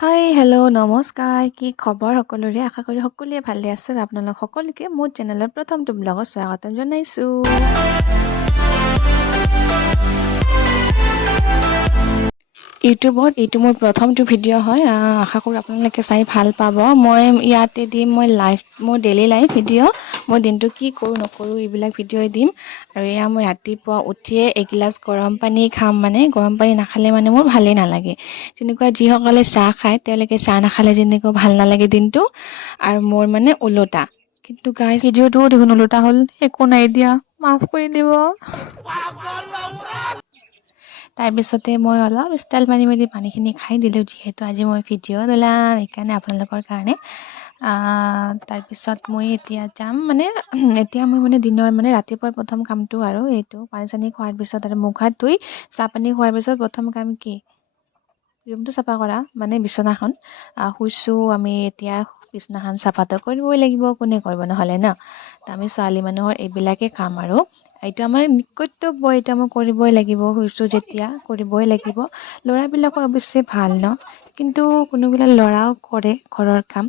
হাই, hello', নমস্কাৰ। কি খবৰ সকলোৰে? আশা কৰি সকলোৱে ভালে আছে আৰু আপোনালোক সকলোকে মোৰ চেনেলৰ প্ৰথমটো ব্লগত স্বাগতম জনাইছোঁ। ইউটিউবত এইটো মোৰ প্ৰথমটো ভিডিঅ' হয়। আশা কৰোঁ আপোনালোকে চাই ভাল পাব। মই ইয়াতে দিম মোৰ ডেইলি লাইফ ভিডিঅ'। মই দিনটো কি কৰোঁ নকৰোঁ এইবিলাক ভিডিঅ'ই দিম। আৰু এয়া মই ৰাতিপুৱা উঠিয়ে এগিলাচ গৰম পানী খাম, মানে গৰম পানী নাখালে মানে মোৰ ভালেই নালাগে। যেনেকুৱা যিসকলে চাহ খায় তেওঁলোকে চাহ নাখালে যেনেকুৱা ভাল নালাগে দিনটো, আৰু মোৰ মানে ওলোটা। কিন্তু গাইজ ভিডিঅ'টোও দেখোন ওলোটা হ'ল, একো নাই দিয়া, মাফ কৰি দিব। তাৰপিছতে মই অলপ ষ্টাইল মাৰি মাৰি পানীখিনি খাই দিলোঁ, যিহেতু আজি মই ভিডিঅ' দিলাম সেইকাৰণে আপোনালোকৰ কাৰণে। তাৰপিছত মই এতিয়া যাম, এতিয়া মই দিনৰ ৰাতিপুৱাৰ প্ৰথম কামটো আৰু এইটো পানী চানী খোৱাৰ পিছত আৰু মুখ হাত ধুই চাহ পানী খোৱাৰ পিছত প্ৰথম কাম কি, ৰুমটো চাফা কৰা, বিচনাখন শুইছোঁ আমি এতিয়া। বিচনাখন চাফাটো কৰিবই লাগিব, কোনে কৰিব নহ'লে ন। আমি ছোৱালী মানুহৰ এইবিলাকে কাম, আৰু এইটো আমাৰ কৰ্তব্য, এইটো আমি কৰিবই লাগিব। শুইছোঁ যেতিয়া কৰিবই লাগিব। ল'ৰাবিলাকৰ অৱশ্যে ভাল ন, কিন্তু কোনোবিলাক ল'ৰাও কৰে ঘৰৰ কাম।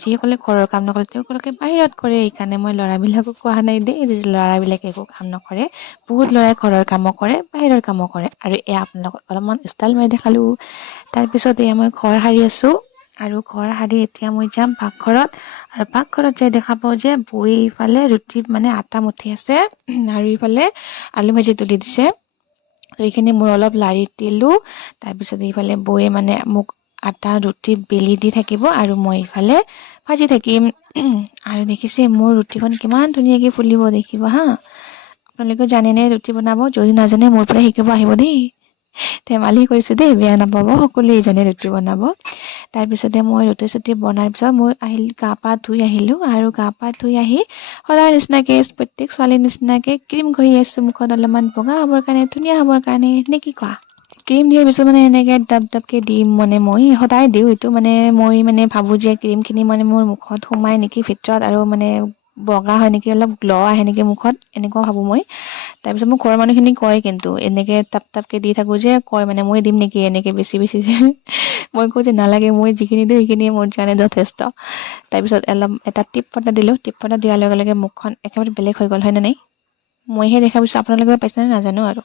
যিসকলে ঘৰৰ কাম নকৰে তেওঁলোকে বাহিৰত কৰে। সেইকাৰণে মই ল'ৰাবিলাকক কোৱা নাই দেই যে ল'ৰাবিলাকে একো কাম নকৰে। বহুত ল'ৰাই ঘৰৰ কামো কৰে, বাহিৰৰ কামো কৰে। আৰু এয়া আপোনালোকক অলপমান ষ্টাইল মাৰি দেখালোঁ। তাৰপিছত এয়া মই ঘৰ সাৰি আছোঁ, আৰু ঘৰ সাৰি এতিয়া মই যাম পাকঘৰত। আৰু পাকঘৰত যাই দেখা পাওঁ যে বৌয়ে ইফালে ৰুটি আটা মঠি আছে, আৰু ইফালে আলু ভাজি তুলি দিছে। এইখিনি মই অলপ লাৰিত দিলোঁ। তাৰপিছত ইফালে বৌয়ে মোক আটা ৰুটি বেলি দি থাকিব, আৰু মই ইফালে ভাজি থাকিম। আৰু দেখিছে মোৰ ৰুটিখন কিমান ধুনীয়াকৈ ফুলিব, দেখিব হা। আপোনালোকে জানেনে ৰুটি বনাব? যদি নাজানে মোৰ পৰা শিকিব আহিব দেই। ধেমালি কৰিছোঁ দেই, বেয়া নাপাব। সকলোৱে জানে ৰুটি বনাব। তাৰপিছতে মই ৰুটি চুটি বনাৰ পিছত মই গা পা ধুই আহিলোঁ, আৰু গা পা ধুই আহি সদায় নিচিনাকে প্ৰত্যেক ছোৱালীৰ নিচিনাকে ক্ৰীম ঘঁহি আছোঁ মুখত অলপমান বগা হ'বৰ কাৰণে, ধুনীয়া হ'বৰ কাৰণে, নে কি কোৱা? ক্ৰীম দিয়াৰ পিছত এনেকে ডাব ডাবকে দিম, মই সদায় দিওঁ এইটো। মই ভাবোঁ যে ক্ৰীমখিনি মোৰ মুখত সোমাই নেকি ভিতৰত, আৰু বগা হয় নেকি, অলপ গ্ল' আহে নেকি মুখত, এনেকুৱা ভাবোঁ মই। তাৰপিছত মোৰ ঘৰৰ মানুহখিনি কয়, কিন্তু এনেকে টাপ টাপকে দি থাকোঁ যে কয় মই দিম নেকি এনেকে বেছি বেছি যে। মই কওঁ যে নালাগে, মই যিখিনি দিওঁ সেইখিনিয়ে মোৰ কাৰণে যথেষ্ট। তাৰপিছত এটা টিপ ফটা দিলোঁ। টিপ ফটা দিয়াৰ লগে লগে মুখখন একেবাৰে বেলেগ হৈ গ'ল, হয়নে নাই? মইহে দেখা পাইছোঁ, আপোনালোকে পাইছেনে নাজানো আৰু।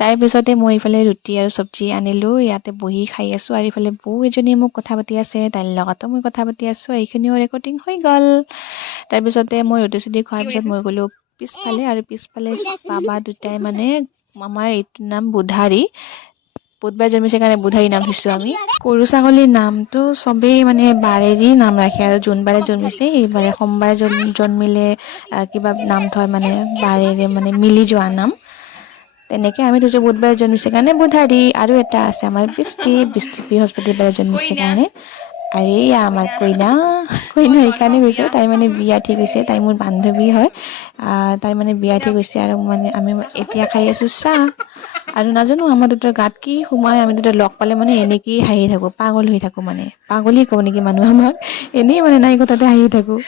তাৰপিছতে মই ইফালে ৰুটি আৰু চব্জি আনিলোঁ, ইয়াতে বহি খাই আছোঁ। আৰু ইফালে বৌ এজনীয়ে মোক কথা পাতি আছে, তাইৰ লগতো মই কথা পাতি আছোঁ। এইখিনিও ৰেকৰ্ডিং হৈ গ'ল। তাৰপিছতে মই ৰুটি চুটি খোৱাৰ পিছত মই গ'লোঁ পিছফালে, আৰু পিছফালে বাবা দুটাই আমাৰ এইটোৰ নাম বুধাৰী। বুধবাৰে জন্মিছে কাৰণে বুধাৰী নাম থৈছোঁ আমি। গৰু ছাগলীৰ নামটো চবেই বাৰেদি নাম ৰাখে, আৰু যোনবাৰে জন্মিছে সেইবাৰে। সোমবাৰে জন্মিলে কিবা নাম থয়, বাৰেৰে মিলি যোৱা নাম। তেনেকে আমি থৈছোঁ বুধবাৰে জন্মিছে কাৰণে বুধাৰী। আৰু এটা আছে আমাৰ বৃষ্টি বৃহস্পতিবাৰে জন্মিছে কাৰণে। আৰু এইয়া আমাৰ কইনা সেইকাৰণে গৈছোঁ, তাই বিয়া ঠিক হৈছে। তাই মোৰ বান্ধৱী হয়। তাই বিয়া ঠিক হৈছে, আৰু আমি এতিয়া খাই আছোঁ চাহ। আৰু নাজানো আমাৰ দুটাৰ গাত কি সোমাই, আমি দুটা লগ পালে এনেকেই হাঁহি থাকোঁ, পাগল হৈ থাকোঁ। পাগলী কওঁ নেকি মানুহ আমাক, এনেই নাই কথাতে হাঁহি থাকোঁ।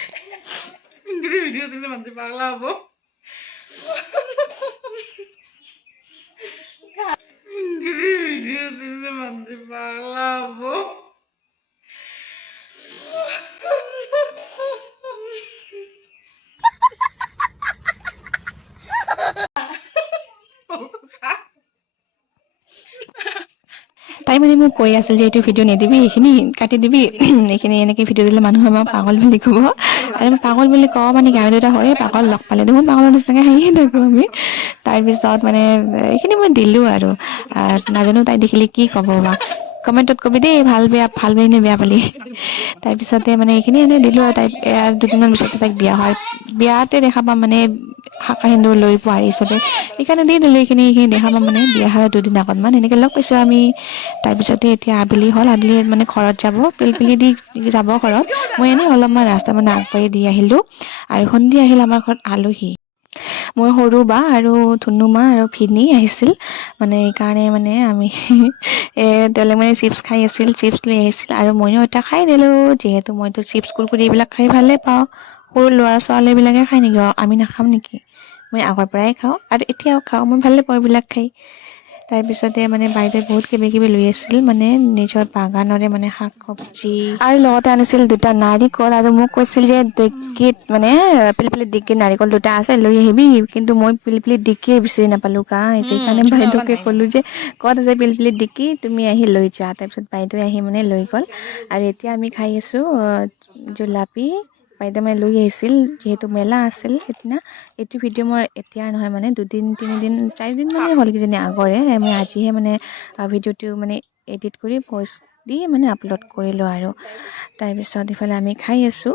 তাই মোক কৈ আছিল যে এইটো ভিডিঅ' নিদিবি, এইখিনি কাটি দিবি, এইখিনি এনেকে ভিডিঅ' দিলে মানুহে আমাক পাগল বুলি ক'ব। আৰু পাগল বুলি কওঁ কি, আমি দুটা হয়ে পাগল, লগ পালে দেখোন পাগলৰ নিচিনাকে হাঁহিয়ে থাকোঁ আমি। তাৰপিছত এইখিনি মই দিলোঁ, আৰু নাজানো তাই দেখিলে কি ক'ব বা। কমেণ্টত কবি দেই, ভাল পালি নে বেয়া পালি। তাৰপিছতে এইখিনি এনেই দিলোঁ, আৰু তাই দুদিনমান পিছতে তাইক বিয়া হয়, বিয়াতে দেখা পাম শাখা সেন্দুৰ লৈ বোৱাৰী হিচাপে। সেইকাৰণে দি দিলোঁ এইখিনি দেখা পাম, বিয়া হোৱাৰ দুদিন আগত এনেকে লগ পাইছোঁ আমি। তাৰপিছতে এতিয়া আবেলি হ'ল, আবেলি ঘৰত যাব, পিলপিলি দি যাব ঘৰত। মই এনেই অলপমান ৰাস্তা আগবাঢ়ি দি আহিলোঁ, আৰু সন্ধিয়া আহিল আমাৰ ঘৰত আলহী। মোৰ সৰু বা আৰু ধুনু মা আৰু ভিনি আহিছিল। সেইকাৰণে আমি তেওঁলোকে চিপছ খাই আছিল, চিপছ লৈ আহিছিল, আৰু ময়ো এটা খাই দিলোঁ। যিহেতু মইতো চিপছ কুৰকুৰি এইবিলাক খাই ভালেই পাওঁ। সৰু ল'ৰা ছোৱালীবিলাকে খাই নেকি, আমি নাখাম নেকি? মই আগৰ পৰাই খাওঁ, আৰু এতিয়াও খাওঁ, মই ভালেই পাওঁ এইবিলাক খাই। তাৰপিছতে মানে বাইদেৱে বহুত কিবা লৈ আছিল মানে নিজৰ বাগানৰে মানে শাক চব্জি আৰু লগতে আনিছিল 2টা নাৰিকল আৰু মোক কৈছিল যে ডিক্কিত মানে পিলপিলিত ডিক্কিত নাৰিকল 2টা আছে লৈ আহিবি কিন্তু মই পিলপিলিত ডিক্কিয়ে বিচাৰি নাপালো সেইকাৰণে বাইদেউকে ক'লো যে ক'ত আছে পিলপিলিত ডিক্কি তুমি আহি লৈ যোৱা তাৰপিছত বাইদেৱে আহি মানে লৈ গ'ল আৰু এতিয়া আমি খাই আছোঁ জুলাপি বাইদেউ মানে লৈ আহিছিল যিহেতু মেলা আছিল সেইদিনা এইটো ভিডিঅ' মোৰ এতিয়া নহয় মানে 2 দিন 3 দিন 4 দিন মানে হ'ল কিজানি আগৰে আমি আজিহে মানে ভিডিঅ'টো মানে এডিট কৰি ভইচ দি মানে আপলোড কৰিলোঁ আৰু তাৰপিছত ইফালে আমি খাই আছোঁ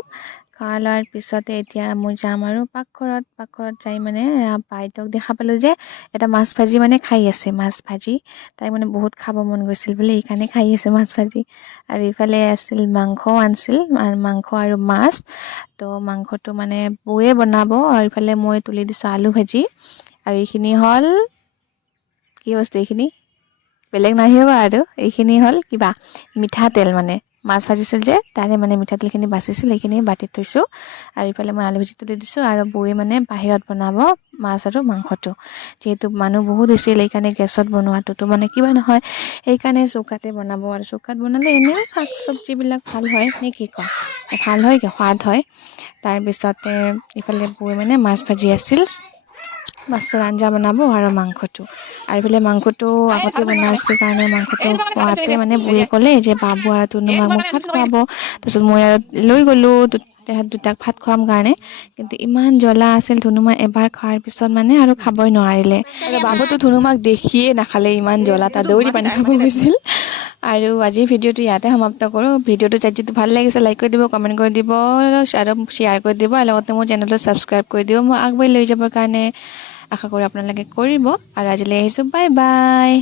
খোৱা লোৱাৰ পিছতে এতিয়া মই যাম আৰু পাকঘৰত যাই মানে বাইদেউক দেখা পালোঁ যে এটা মাছ ভাজি মানে খাই আছে মাছ ভাজি তাই মানে বহুত খাব মন গৈছিল বুলি সেইকাৰণে খাই আছে মাছ ভাজি আৰু ইফালে আছিল মাংস আনিছিল মাংস আৰু মাছ তো মাংসটো মানে বৌয়ে বনাব আৰু ইফালে মই তুলি দিছোঁ আলু ভাজি আৰু এইখিনি হ'ল কি বস্তু এইখিনি বেলেগ নাহিব আৰু এইখিনি হ'ল কিবা মিঠাতেল মানে মাছ ভাজিছিল যে তাৰে মানে মিঠাতেলখিনি বাচিছিল সেইখিনি বাতিত থৈছোঁ আৰু ইফালে মই আলু ভাজি তুলি দিছোঁ আৰু বৌয়ে মানে বাহিৰত বনাব মাছ আৰু মাংসটো যিহেতু মানুহ বহুত হৈছিল সেইকাৰণে গেছত বনোৱাটোতো মানে কিবা নহয় সেইকাৰণে চৌকাতে বনাব আৰু চৌকাত বনালে এনেও শাক চব্জিবিলাক ভাল হয় নে কি কয় ভাল হয় সোৱাদ হয় তাৰপিছতে ইফালে বৌয়ে মানে মাছ ভাজি আছিল মাছৰ আঞ্জা বনাব আৰু মাংসটো আৰু ইফালে মাংসটো আগতে বনাইছিল কাৰণে মাংসটো খোৱাতে মানে বৌয়ে ক'লে যে বাবু আৰু তুনুমাক মোক ভাত খুৱাব তাৰপিছত মই আৰু লৈ গ'লোঁ তেহেঁত 2টাক ভাত খুৱাম কাৰণে কিন্তু ইমান জ্বলা আছিল ধুনুমা এবাৰ খোৱাৰ পিছত মানে আৰু খাবই নোৱাৰিলে আৰু বাবুতো ধুনুমাক দেখিয়ে নাখালে ইমান জ্বলা তাত দৌৰি পানী খাব গৈছিল আৰু আজিৰ ভিডিঅ'টো ইয়াতে সমাপ্ত কৰোঁ ভিডিঅ'টো যদি ভাল লাগিছে লাইক কৰি দিব কমেণ্ট কৰি দিব আৰু শ্বেয়াৰ কৰি দিব আৰু লগতে মোৰ চেনেলটো ছাবস্ক্ৰাইব কৰি দিব মই আগবাঢ়ি লৈ যাবৰ কাৰণে আশা কৰোঁ আপোনালোকে কৰিব আৰু আজিলৈ আহিছোঁ বাই বাই